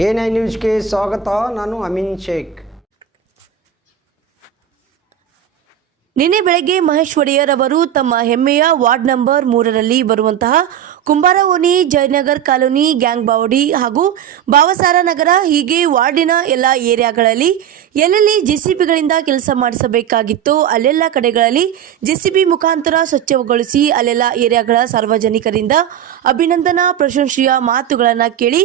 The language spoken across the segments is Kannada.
A9 ನ್ಯೂಸ್ಗೆ ಸ್ವಾಗತ. ನಾನು ಅಮೀನ್ ಶೇಖ್. ನಿನ್ನೆ ಬೆಳಗ್ಗೆ ಮಹೇಶ್ ಒಡೆಯರ್ ಅವರು ತಮ್ಮ ಹೆಮ್ಮೆಯ ವಾರ್ಡ್ ನಂಬರ್ 3ರಲ್ಲಿ ಬರುವಂತಹ ಕುಂಬಾರವೋನಿ, ಜಯನಗರ್ ಕಾಲೋನಿ, ಗ್ಯಾಂಗ್ ಬಾವಡಿ ಹಾಗೂ ಬಾವಸಾರ ನಗರ ಹೀಗೆ ವಾರ್ಡಿನ ಎಲ್ಲ ಏರಿಯಾಗಳಲ್ಲಿ ಎಲ್ಲೆಲ್ಲಿ ಜೆಸಿಬಿಗಳಿಂದ ಕೆಲಸ ಮಾಡಿಸಬೇಕಾಗಿತ್ತೋ ಅಲ್ಲೆಲ್ಲ ಕಡೆಗಳಲ್ಲಿ ಜೆಸಿಬಿ ಮುಖಾಂತರ ಸ್ವಚ್ಛಗೊಳಿಸಿ ಅಲ್ಲೆಲ್ಲ ಏರಿಯಾಗಳ ಸಾರ್ವಜನಿಕರಿಂದ ಅಭಿನಂದನಾ ಪ್ರಶಂಸೆಯ ಮಾತುಗಳನ್ನು ಕೇಳಿ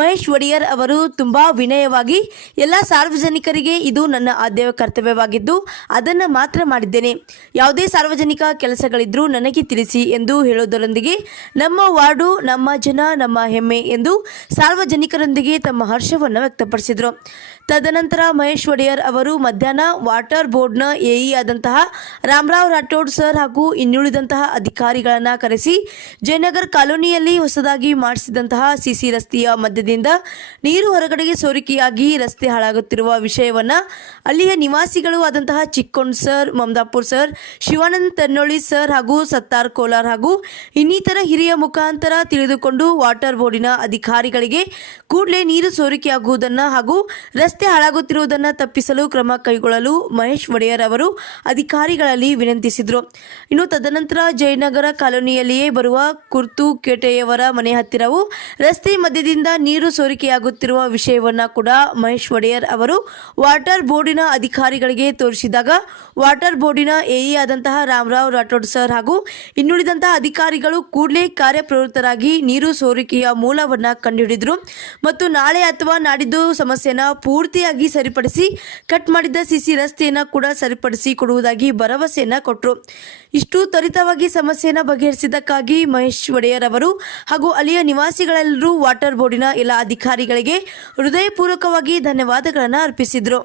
ಮಹೇಶ್ ಒಡೆಯರ್ ಅವರು ತುಂಬಾ ವಿನಯವಾಗಿ ಎಲ್ಲ ಸಾರ್ವಜನಿಕರಿಗೆ ಇದು ನನ್ನ ಆದ್ಯ ಕರ್ತವ್ಯವಾಗಿದ್ದು ಅದನ್ನು ಮಾತ್ರ ಮಾಡಿದ್ದೇನೆ. ಯಾವುದೇ ಸಾರ್ವಜನಿಕ ಕೆಲಸಗಳಿದ್ರೂ ನನಗೆ ತಿಳಿಸಿ ಎಂದು ಹೇಳುವುದರೊಂದಿಗೆ ನಮ್ಮ ವಾರ್ಡು, ನಮ್ಮ ಜನ, ನಮ್ಮ ಹೆಮ್ಮೆ ಎಂದು ಸಾರ್ವಜನಿಕರೊಂದಿಗೆ ತಮ್ಮ ಹರ್ಷವನ್ನು ವ್ಯಕ್ತಪಡಿಸಿದರು. ತದನಂತರ ಮಹೇಶ್ ಒಡೆಯರ್ ಅವರು ಮಧ್ಯಾಹ್ನ ವಾಟರ್ ಬೋರ್ಡ್ನ ಎಇ ಆದಂತಹ ರಾಮರಾವ್ ರಾಠೋಡ್ ಸರ್ ಹಾಗೂ ಇನ್ನುಳಿದಂತಹ ಅಧಿಕಾರಿಗಳನ್ನು ಕರೆಸಿ ಜಯನಗರ್ ಕಾಲೋನಿಯಲ್ಲಿ ಹೊಸದಾಗಿ ಮಾಡಿಸಿದಂತಹ ಸಿಸಿ ರಸ್ತೆಯ ಮಧ್ಯದಿಂದ ನೀರು ಹೊರಗಡೆಗೆ ಸೋರಿಕೆಯಾಗಿ ರಸ್ತೆ ಹಾಳಾಗುತ್ತಿರುವ ವಿಷಯವನ್ನು ಅಲ್ಲಿಯ ನಿವಾಸಿಗಳು ಆದಂತಹ Chikkon sir, Mamadapur sir, Shivanand Tannoli sir ಹಾಗೂ ಸತ್ತಾರ್ ಕೋಲಾರ್ ಹಾಗೂ ಇನ್ನಿತರ ಹಿರಿಯ ಮುಖಾಂತರ ತಿಳಿದುಕೊಂಡು ವಾಟರ್ ಬೋರ್ಡಿನ ಅಧಿಕಾರಿಗಳಿಗೆ ಕೂಡಲೇ ನೀರು ಸೋರಿಕೆಯಾಗುವುದನ್ನು ಹಾಗೂ ರಸ್ತೆ ಹಾಳಾಗುತ್ತಿರುವುದನ್ನು ತಪ್ಪಿಸಲು ಕ್ರಮ ಕೈಗೊಳ್ಳಲು ಮಹೇಶ್ ಒಡೆಯರ್ ಅವರು ಅಧಿಕಾರಿಗಳಲ್ಲಿ ವಿನಂತಿಸಿದರು. ಇನ್ನು ತದನಂತರ ಜಯನಗರ ಕಾಲೋನಿಯಲ್ಲಿಯೇ ಬರುವ ಕುರ್ತು ಕೇಟೆಯವರ ಮನೆ ಹತ್ತಿರವೂ ರಸ್ತೆ ಮಧ್ಯದಿಂದ ನೀರು ಸೋರಿಕೆಯಾಗುತ್ತಿರುವ ವಿಷಯವನ್ನು ಕೂಡ ಮಹೇಶ್ ಒಡೆಯರ್ ಅವರು ವಾಟರ್ ಬೋರ್ಡಿನ ಅಧಿಕಾರಿಗಳಿಗೆ ತೋರಿಸಿದಾಗ ವಾಟರ್ ಬೋರ್ಡಿನ ಎಇ ಆದಂತಹ ರಾಮರಾವ್ ರಾಠೋಡ್ ಸರ್ ಹಾಗೂ ಇನ್ನುಳಿದಂತಹ ಅಧಿಕಾರಿಗಳು ಕೂಡಲೇ ಕಾರ್ಯಪ್ರವೃತ್ತರಾಗಿ ನೀರು ಸೋರಿಕೆಯ ಮೂಲವನ್ನು ಕಂಡುಹಿಡಿದರು ಮತ್ತು ನಾಳೆ ಅಥವಾ ನಾಡಿದ್ದು ಸಮಸ್ಯೆನ ಪೂರ್ತಿಯಾಗಿ ಸರಿಪಡಿಸಿ ಕಟ್ ಮಾಡಿದ್ದ ಸಿಸಿ ರಸ್ತೆಯನ್ನು ಕೂಡ ಸರಿಪಡಿಸಿ ಕೊಡುವುದಾಗಿ ಭರವಸೆಯನ್ನು ಕೊಟ್ಟರು. ಇಷ್ಟು ತ್ವರಿತವಾಗಿ ಸಮಸ್ಯೆಯನ್ನು ಬಗೆಹರಿಸಿದ್ದಕ್ಕಾಗಿ ಮಹೇಶ್ ಒಡೆಯರ್ ಅವರು ಹಾಗೂ ಅಲ್ಲಿಯ ನಿವಾಸಿಗಳೆಲ್ಲರೂ ವಾಟರ್ ಬೋರ್ಡಿನ ಎಲ್ಲ ಅಧಿಕಾರಿಗಳಿಗೆ ಹೃದಯಪೂರ್ವಕವಾಗಿ ಧನ್ಯವಾದಗಳನ್ನು ಅರ್ಪಿಸಿದರು.